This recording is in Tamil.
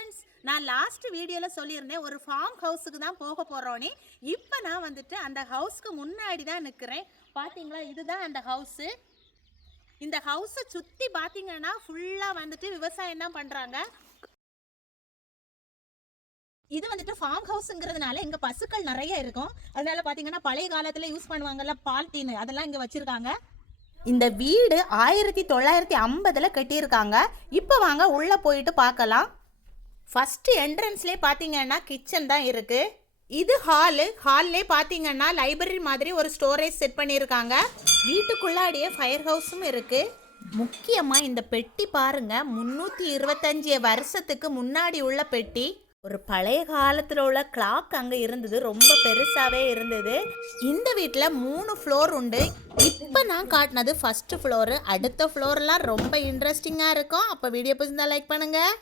ஃப்ரெண்ட்ஸ், நான் லாஸ்ட் வீடியோவில் சொல்லியிருந்தேன் ஒரு ஃபார்ம் ஹவுஸுக்கு தான் போக போகிறோன்னே. இப்போ நான் வந்துட்டு அந்த ஹவுஸ்க்கு முன்னாடி தான் நிற்கிறேன். பார்த்தீங்களா, இதுதான் அந்த ஹவுஸு. இந்த ஹவுஸை சுற்றி பார்த்தீங்கன்னா ஃபுல்லாக வந்துட்டு விவசாயம் தான் பண்ணுறாங்க. இது வந்துட்டு ஃபார்ம் ஹவுஸுங்கிறதுனால இங்கே பசுக்கள் நிறைய இருக்கும். அதனால பார்த்தீங்கன்னா பழைய காலத்தில் யூஸ் பண்ணுவாங்கல்ல பால்டீன், அதெல்லாம் இங்கே வச்சுருக்காங்க. இந்த வீடு 1950 கட்டியிருக்காங்க. இப்போ வாங்க உள்ளே போயிட்டு பார்க்கலாம். ஃபஸ்ட்டு என்ட்ரன்ஸ்லேயே பார்த்தீங்கன்னா கிச்சன் தான் இருக்குது. இது ஹால்லே பார்த்தீங்கன்னா லைப்ரரி மாதிரி ஒரு ஸ்டோரேஜ் செட் பண்ணியிருக்காங்க. வீட்டுக்குள்ளாடியே ஃபயர் ஹவுஸும் இருக்குது. முக்கியமாக இந்த பெட்டி பாருங்க, 325 வருஷத்துக்கு முன்னாடி உள்ள பெட்டி. ஒரு பழைய காலத்தில் உள்ள கிளாக் அங்கே இருந்தது, ரொம்ப பெருசாகவே இருந்தது. இந்த வீட்டில் 3 ஃப்ளோர் உண்டு. இப்போ நான் காட்டினது ஃபஸ்ட்டு ஃப்ளோரு. அடுத்த ஃப்ளோர்லாம் ரொம்ப இன்ட்ரெஸ்டிங்காக இருக்கும். அப்போ வீடியோ பிடிச்சிருந்தா லைக் பண்ணுங்கள்.